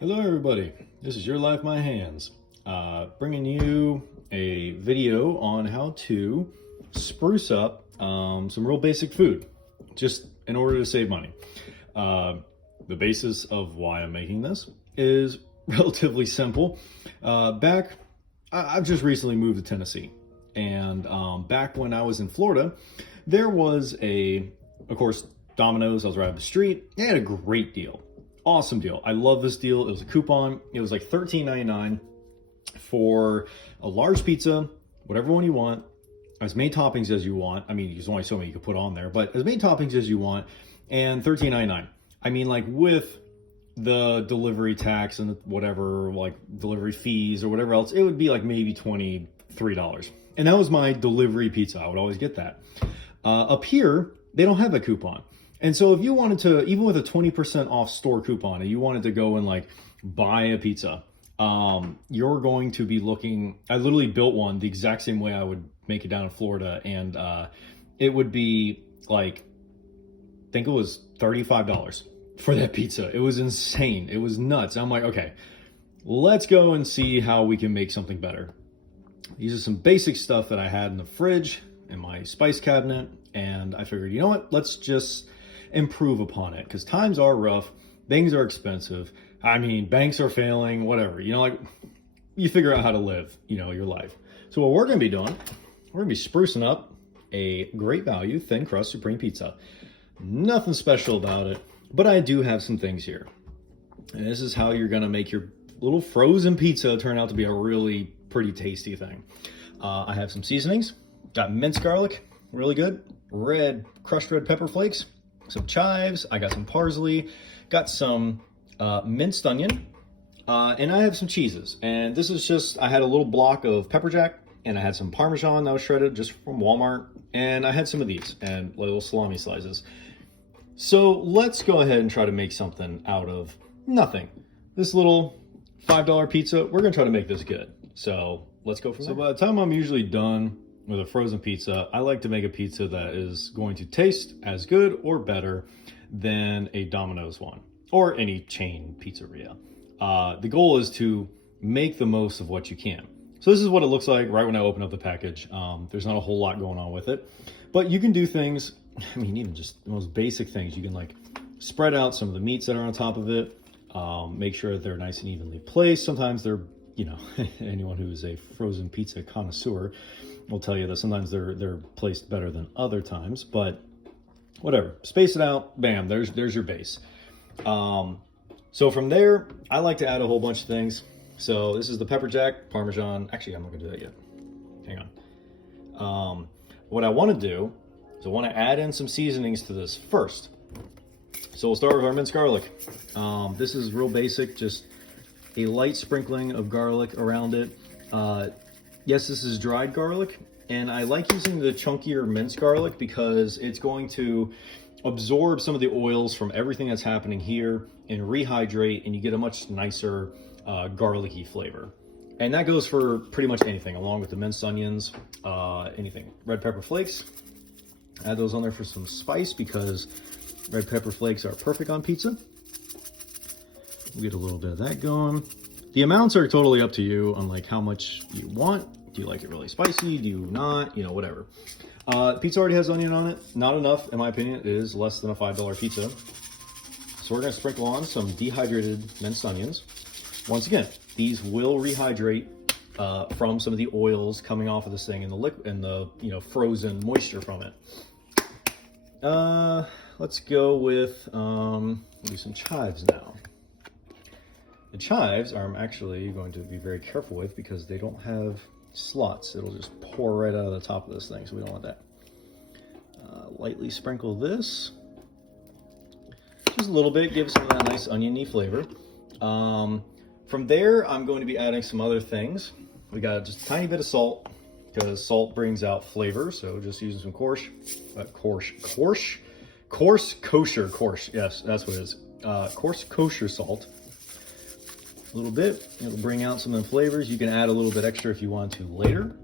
Hello everybody, this is Your Life My Hands, bringing you a video on how to spruce up some real basic food, just in order to save money. The basis of why I'm making this is relatively simple. I've just recently moved to Tennessee, and back when I was in Florida, there was of course, Domino's. I was right up the street. They had a great deal. Awesome deal. I love this deal. It was a coupon. It was like $13.99 for a large pizza, whatever one you want, as many toppings as you want. I mean, there's only so many you could put on there, but as many toppings as you want, and $13.99. I mean, like with the delivery tax and whatever, like delivery fees or whatever else, it would be like maybe $23. And that was my delivery pizza. I would always get that. Up here, they don't have a coupon. And so if you wanted to, even with a 20% off store coupon, and you wanted to go and like buy a pizza, you're going to be looking, I literally built one the exact same way I would make it down in Florida. And it would be like, I think it was $35 for that pizza. It was insane. It was nuts. I'm like, okay, let's go and see how we can make something better. These are some basic stuff that I had in the fridge, in my spice cabinet. And I figured, you know what, let's just improve upon it, because times are rough, things are expensive. I mean, banks are failing, whatever, like you figure out how to live, your life. So what we're going to be doing, we're going to be sprucing up a great value thin crust supreme pizza. Nothing special about it, but I do have some things here. And this is how you're going to make your little frozen pizza turn out to be a really pretty tasty thing. I have some seasonings, got minced garlic, really good, crushed red pepper flakes, some chives, I got some parsley, got some minced onion, and I have some cheeses. And this is just, I had a little block of pepper jack, and I had some Parmesan that was shredded just from Walmart, and I had some of these, and little salami slices. So let's go ahead and try to make something out of nothing. This little $5 pizza, we're gonna try to make this good. So let's go from there. So by the time I'm usually done with a frozen pizza, I like to make a pizza that is going to taste as good or better than a Domino's one or any chain pizzeria. The goal is to make the most of what you can. So this is what it looks like right when I open up the package. There's not a whole lot going on with it, but you can do things, I mean, even just the most basic things. You can like spread out some of the meats that are on top of it, make sure they're nice and evenly placed. Sometimes they're, anyone who is a frozen pizza connoisseur will tell you that sometimes they're placed better than other times, but whatever. Space it out, bam, there's your base. So from there, I like to add a whole bunch of things. So this is the pepper jack, Parmesan. Actually, I'm not gonna do that yet. Hang on. What I wanna do is I wanna add in some seasonings to this first. So we'll start with our minced garlic. This is real basic, just a light sprinkling of garlic around it. Yes, this is dried garlic, and I like using the chunkier minced garlic because it's going to absorb some of the oils from everything that's happening here and rehydrate, and you get a much nicer garlicky flavor. And that goes for pretty much anything, along with the minced onions, anything. Red pepper flakes, add those on there for some spice because red pepper flakes are perfect on pizza. We'll get a little bit of that going. The amounts are totally up to you on like how much you want. Do you like it really spicy? Do you not? Whatever. Pizza already has onion on it. Not enough, in my opinion. It is less than a $5 pizza. So we're gonna sprinkle on some dehydrated minced onions. Once again, these will rehydrate from some of the oils coming off of this thing and the frozen moisture from it. Let's go with do some chives now. The chives I'm actually going to be very careful with because they don't have slots. It'll just pour right out of the top of this thing, so we don't want that. Lightly sprinkle this. Just a little bit, give some of that nice oniony flavor. From there, I'm going to be adding some other things. We got just a tiny bit of salt because salt brings out flavor, so just using some coarse, yes, that's what it is. Coarse kosher salt. A little bit, it'll bring out some of the flavors. You can add a little bit extra if you want to later.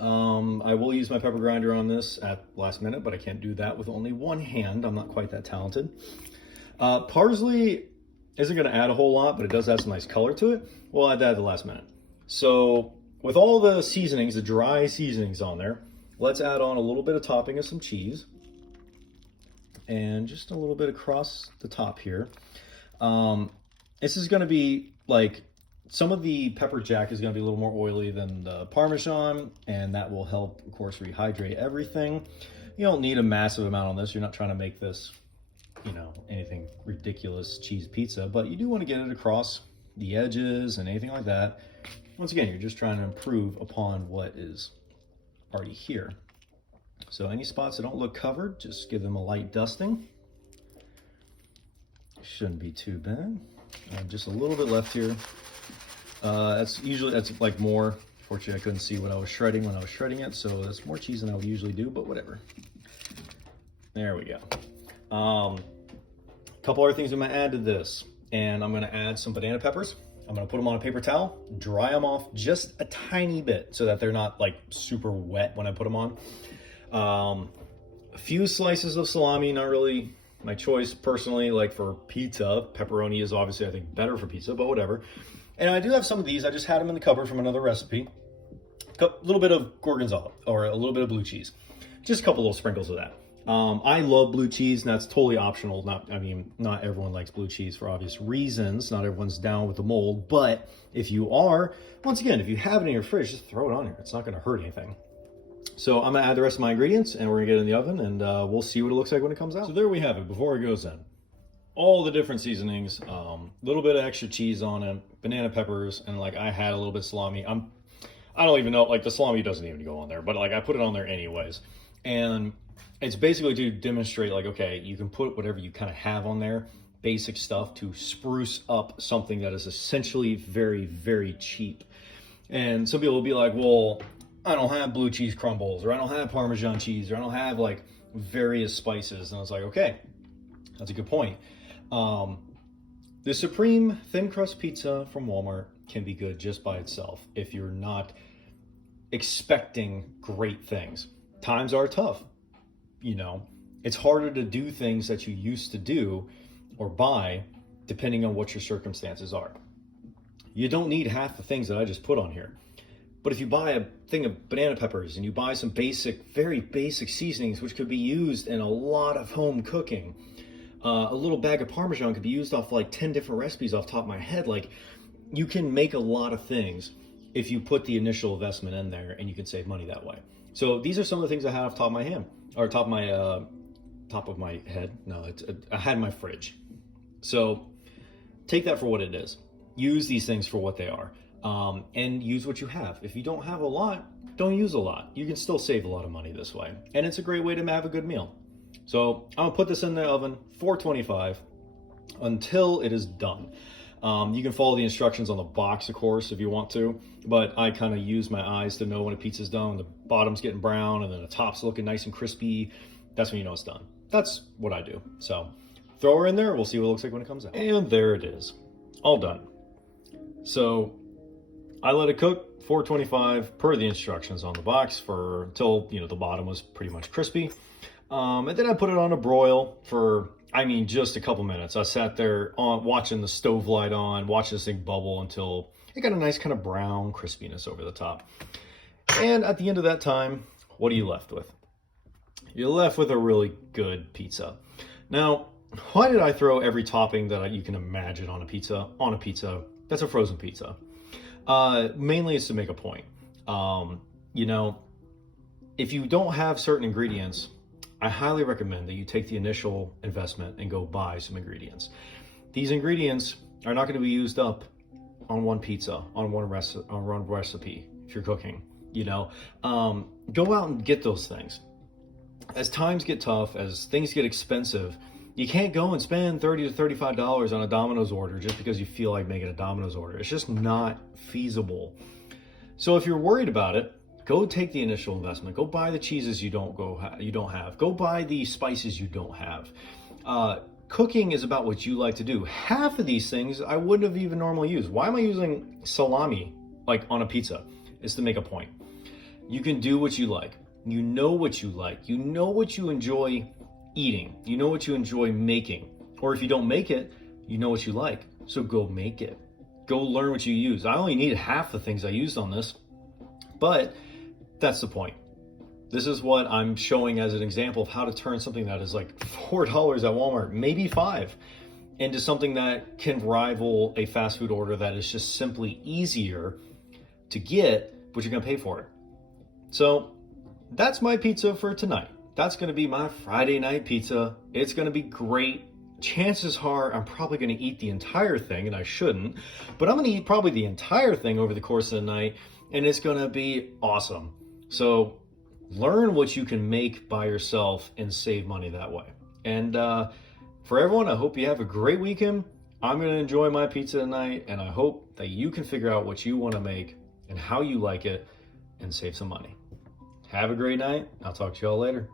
I will use my pepper grinder on this at last minute, but I can't do that with only one hand. I'm not quite that talented. Parsley, isn't going to add a whole lot, but it does have some nice color to it. We'll add that at the last minute. So with all the seasonings, the dry seasonings on there, let's add on a little bit of topping of some cheese. And just a little bit across the top here. This is going to be like, some of the pepper jack is going to be a little more oily than the Parmesan, and that will help, of course, rehydrate everything. You don't need a massive amount on this. You're not trying to make this, you know, anything ridiculous cheese pizza, but you do want to get it across the edges and anything like that. Once again, you're just trying to improve upon what is already here. So any spots that don't look covered, just give them a light dusting. Shouldn't be too bad. Just a little bit left here. That's like more. Fortunately, I couldn't see what I was shredding when I was shredding it, so that's more cheese than I would usually do, but whatever. There we go. Couple other things I'm gonna add to this, and I'm gonna add some banana peppers. I'm gonna put them on a paper towel, dry them off just a tiny bit so that they're not like super wet when I put them on. A few slices of salami, not really my choice personally, like for pizza. Pepperoni is obviously, I think, better for pizza, but whatever. And I do have some of these. I just had them in the cupboard from another recipe. A little bit of gorgonzola, or a little bit of blue cheese. Just a couple little sprinkles of that. I love blue cheese, and that's totally optional. Not everyone likes blue cheese for obvious reasons. Not everyone's down with the mold, but if you are, once again, if you have it in your fridge, just throw it on here. It's not gonna hurt anything. So I'm gonna add the rest of my ingredients, and we're gonna get it in the oven, and we'll see what it looks like when it comes out. So there we have it, before it goes in. All the different seasonings, little bit of extra cheese on it, banana peppers, and like I had a little bit of salami. I don't even know, like the salami doesn't even go on there, but like I put it on there anyways. And it's basically to demonstrate like, okay, you can put whatever you kind of have on there, basic stuff, to spruce up something that is essentially very, very cheap. And some people will be like, well, I don't have blue cheese crumbles, or I don't have Parmesan cheese, or I don't have like various spices. And I was like, okay, that's a good point. The Supreme Thin Crust Pizza from Walmart can be good just by itself if you're not expecting great things. Times are tough. You know, it's harder to do things that you used to do or buy depending on what your circumstances are. You don't need half the things that I just put on here. But if you buy a thing of banana peppers and you buy some basic, very basic seasonings, which could be used in a lot of home cooking, a little bag of Parmesan could be used off like 10 different recipes off the top of my head. Like, you can make a lot of things if you put the initial investment in there, and you can save money that way. So these are some of the things I had off the top of my hand, or top of my head. No, I had in my fridge. So take that for what it is. Use these things for what they are, and use what you have. If you don't have a lot, don't use a lot. You can still save a lot of money this way, and it's a great way to have a good meal. So I'm gonna put this in the oven, 425, until it is done. You can follow the instructions on the box, of course, if you want to, but I kind of use my eyes to know when a pizza's done. The bottom's getting brown and then the top's looking nice and crispy. That's when you know it's done. That's what I do. So throw her in there. We'll see what it looks like when it comes out. And there it is, all done. So I let it cook 425 per the instructions on the box until, you know, the bottom was pretty much crispy. And then I put it on a broil for, just a couple minutes. I sat there watching the stove light on, watching this thing bubble until it got a nice kind of brown crispiness over the top. And at the end of that time, what are you left with? You're left with a really good pizza. Now, why did I throw every topping that you can imagine on a pizza that's a frozen pizza? Mainly it's to make a point. You know, if you don't have certain ingredients, I highly recommend that you take the initial investment and go buy some ingredients. These ingredients are not going to be used up on one pizza, on one recipe if you're cooking. You know, go out and get those things. As times get tough, as things get expensive, you can't go and spend $30 to $35 on a Domino's order just because you feel like making a Domino's order. It's just not feasible. So if you're worried about it, go take the initial investment. Go buy the cheeses you don't have. Go buy the spices you don't have. Cooking is about what you like to do. Half of these things I wouldn't have even normally used. Why am I using salami like on a pizza? It's to make a point. You can do what you like. You know what you like. You know what you enjoy eating. You know what you enjoy making. Or if you don't make it, you know what you like. So go make it. Go learn what you use. I only need half the things I used on this, but that's the point. This is what I'm showing as an example of how to turn something that is like $4 at Walmart, maybe $5, into something that can rival a fast food order that is just simply easier to get, but you're gonna pay for it. So that's my pizza for tonight. That's gonna be my Friday night pizza. It's gonna be great. Chances are I'm probably gonna eat the entire thing, and I shouldn't, but I'm gonna eat probably the entire thing over the course of the night, and it's gonna be awesome. So learn what you can make by yourself and save money that way. And for everyone, I hope you have a great weekend. I'm gonna enjoy my pizza tonight, and I hope that you can figure out what you wanna make and how you like it and save some money. Have a great night. I'll talk to y'all later.